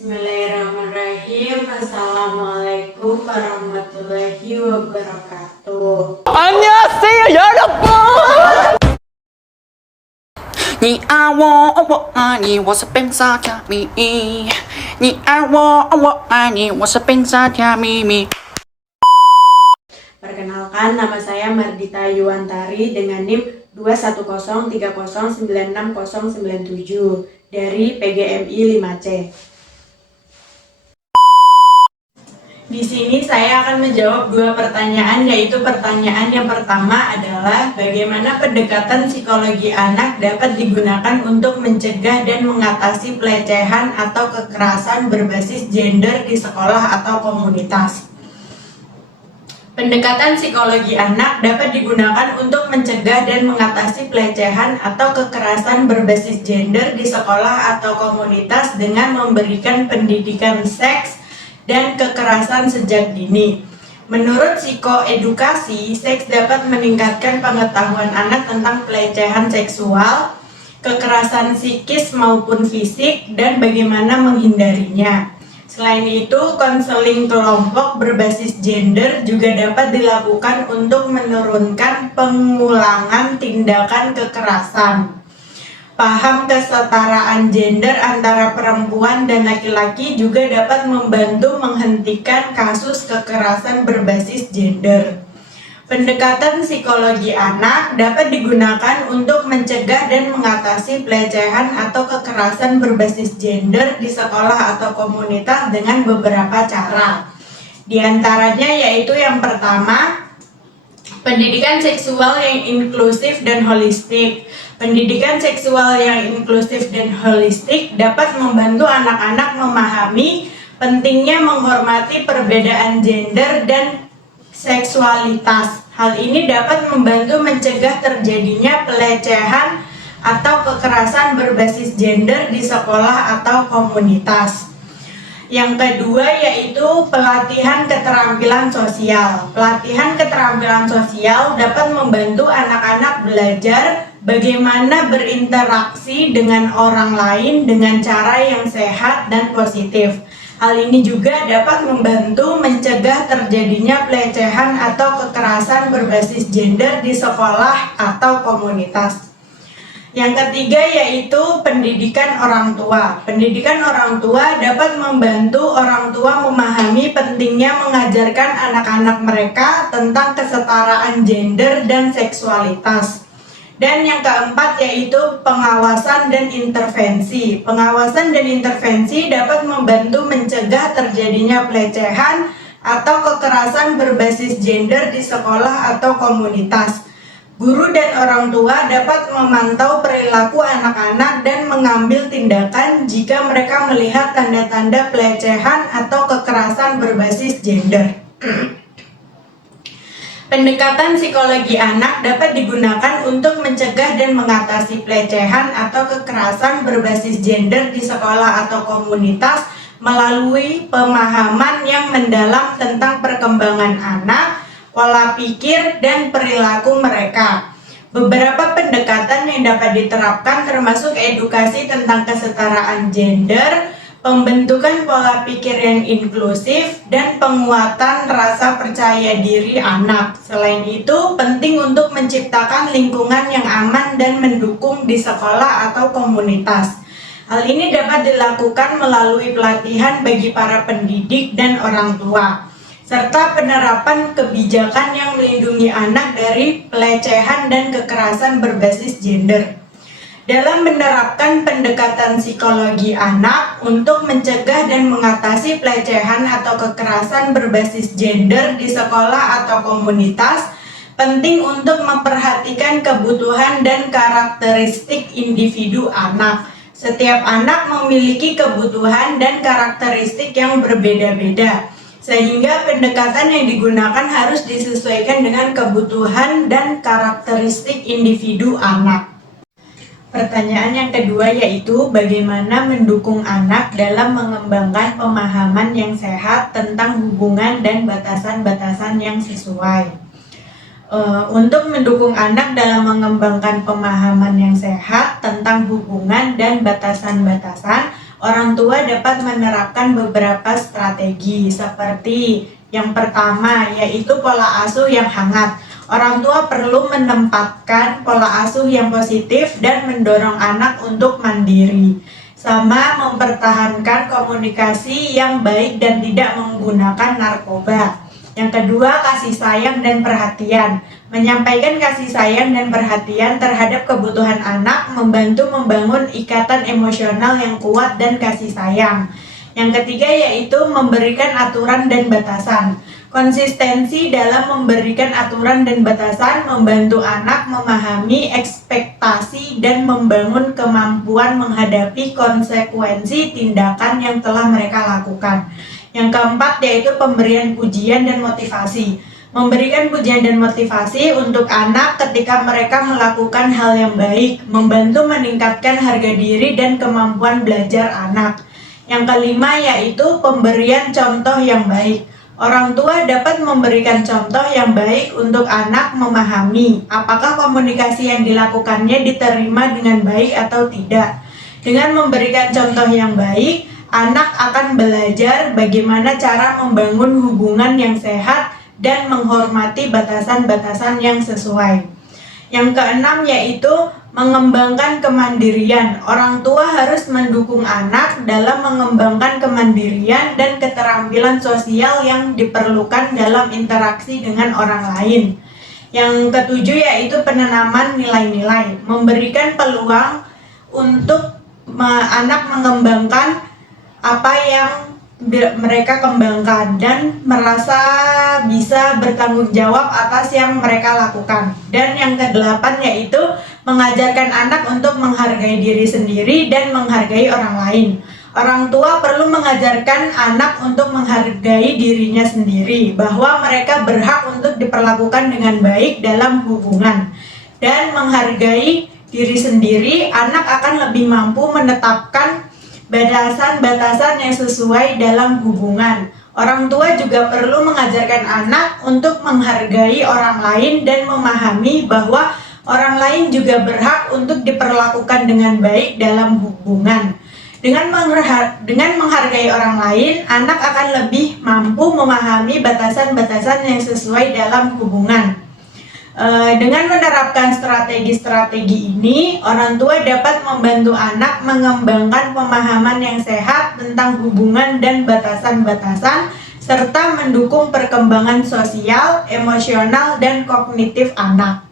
Bismillahirrahmanirrahim. Assalamualaikum warahmatullahi wabarakatuh. 안녕하세요 여러분. 你爱我，我爱你，我是冰沙加咪。你爱我，我爱你，我是冰沙加咪咪。 Perkenalkan, nama saya Mardita Yuwantari dengan NIM 21030966097 dari PGMI 5C. Di sini saya akan menjawab dua pertanyaan, yaitu pertanyaan yang pertama adalah bagaimana pendekatan psikologi anak dapat digunakan untuk mencegah dan mengatasi pelecehan atau kekerasan berbasis gender di sekolah atau komunitas. Pendekatan psikologi anak dapat digunakan untuk mencegah dan mengatasi pelecehan atau kekerasan berbasis gender di sekolah atau komunitas dengan memberikan pendidikan seks dan kekerasan sejak dini. Menurut psikoedukasi, seks dapat meningkatkan pengetahuan anak tentang pelecehan seksual, kekerasan psikis maupun fisik, dan bagaimana menghindarinya. Selain itu, konseling kelompok berbasis gender juga dapat dilakukan untuk menurunkan pengulangan tindakan kekerasan. Paham kesetaraan gender antara perempuan dan laki-laki juga dapat membantu menghentikan kasus kekerasan berbasis gender. Pendekatan psikologi anak dapat digunakan untuk mencegah dan mengatasi pelecehan atau kekerasan berbasis gender di sekolah atau komunitas dengan beberapa cara. Di antaranya yaitu yang pertama, pendidikan seksual yang inklusif dan holistik. Pendidikan seksual yang inklusif dan holistik dapat membantu anak-anak memahami pentingnya menghormati perbedaan gender dan seksualitas. Hal ini dapat membantu mencegah terjadinya pelecehan atau kekerasan berbasis gender di sekolah atau komunitas. Yang kedua yaitu pelatihan keterampilan sosial. Pelatihan keterampilan sosial dapat membantu anak-anak belajar bagaimana berinteraksi dengan orang lain dengan cara yang sehat dan positif. Hal ini juga dapat membantu mencegah terjadinya pelecehan atau kekerasan berbasis gender di sekolah atau komunitas. Yang ketiga yaitu pendidikan orang tua. Pendidikan orang tua dapat membantu orang tua memahami pentingnya mengajarkan anak-anak mereka tentang kesetaraan gender dan seksualitas. Dan yang keempat yaitu pengawasan dan intervensi. Pengawasan dan intervensi dapat membantu mencegah terjadinya pelecehan atau kekerasan berbasis gender di sekolah atau komunitas. Guru dan orang tua dapat memantau perilaku anak-anak dan mengambil tindakan jika mereka melihat tanda-tanda pelecehan atau kekerasan berbasis gender. Pendekatan psikologi anak dapat digunakan untuk mencegah dan mengatasi pelecehan atau kekerasan berbasis gender di sekolah atau komunitas melalui pemahaman yang mendalam tentang perkembangan anak, pola pikir, dan perilaku mereka. Beberapa pendekatan yang dapat diterapkan termasuk edukasi tentang kesetaraan gender, pembentukan pola pikir yang inklusif, dan penguatan rasa percaya diri anak. Selain itu, penting untuk menciptakan lingkungan yang aman dan mendukung di sekolah atau komunitas. Hal ini dapat dilakukan melalui pelatihan bagi para pendidik dan orang tua, serta penerapan kebijakan yang melindungi anak dari pelecehan dan kekerasan berbasis gender. Dalam menerapkan pendekatan psikologi anak untuk mencegah dan mengatasi pelecehan atau kekerasan berbasis gender di sekolah atau komunitas, penting untuk memperhatikan kebutuhan dan karakteristik individu anak. Setiap anak memiliki kebutuhan dan karakteristik yang berbeda-beda, sehingga pendekatan yang digunakan harus disesuaikan dengan kebutuhan dan karakteristik individu anak. Pertanyaan yang kedua yaitu bagaimana mendukung anak dalam mengembangkan pemahaman yang sehat tentang hubungan dan batasan-batasan yang sesuai. Untuk mendukung anak dalam mengembangkan pemahaman yang sehat tentang hubungan dan batasan-batasan, orang orang tua dapat menerapkan beberapa strategi seperti yang pertama yaitu pola asuh yang hangat. Orang tua perlu menempatkan pola asuh yang positif dan mendorong anak untuk mandiri, sama mempertahankan komunikasi yang baik dan tidak menggunakan narkoba. Yang kedua, kasih sayang dan perhatian. Menyampaikan kasih sayang dan perhatian terhadap kebutuhan anak membantu membangun ikatan emosional yang kuat dan kasih sayang. Yang ketiga yaitu memberikan aturan dan batasan. Konsistensi dalam memberikan aturan dan batasan membantu anak memahami ekspektasi dan membangun kemampuan menghadapi konsekuensi tindakan yang telah mereka lakukan. Yang keempat yaitu pemberian pujian dan motivasi. Memberikan pujian dan motivasi untuk anak ketika mereka melakukan hal yang baik, membantu meningkatkan harga diri dan kemampuan belajar anak. Yang kelima yaitu pemberian contoh yang baik. Orang tua dapat memberikan contoh yang baik untuk anak memahami apakah komunikasi yang dilakukannya diterima dengan baik atau tidak. Dengan memberikan contoh yang baik, anak akan belajar bagaimana cara membangun hubungan yang sehat dan menghormati batasan-batasan yang sesuai. Yang keenam yaitu mengembangkan kemandirian. Orang tua harus mendukung anak dalam mengembangkan kemandirian dan keterampilan sosial yang diperlukan dalam interaksi dengan orang lain. Yang ketujuh yaitu penanaman nilai-nilai. Memberikan peluang untuk anak mengembangkan apa yang mereka kembangkan dan merasa bisa bertanggung jawab atas yang mereka lakukan. Dan yang kedelapan yaitu mengajarkan anak untuk menghargai diri sendiri dan menghargai orang lain. Orang tua perlu mengajarkan anak untuk menghargai dirinya sendiri, bahwa mereka berhak untuk diperlakukan dengan baik dalam hubungan. Dan menghargai diri sendiri, anak akan lebih mampu menetapkan batasan-batasan yang sesuai dalam hubungan. Orang tua juga perlu mengajarkan anak untuk menghargai orang lain dan memahami bahwa orang lain juga berhak untuk diperlakukan dengan baik dalam hubungan. Dengan menghargai orang lain, anak akan lebih mampu memahami batasan-batasan yang sesuai dalam hubungan. Dengan menerapkan strategi-strategi ini, orang tua dapat membantu anak mengembangkan pemahaman yang sehat tentang hubungan dan batasan-batasan, serta mendukung perkembangan sosial, emosional, dan kognitif anak.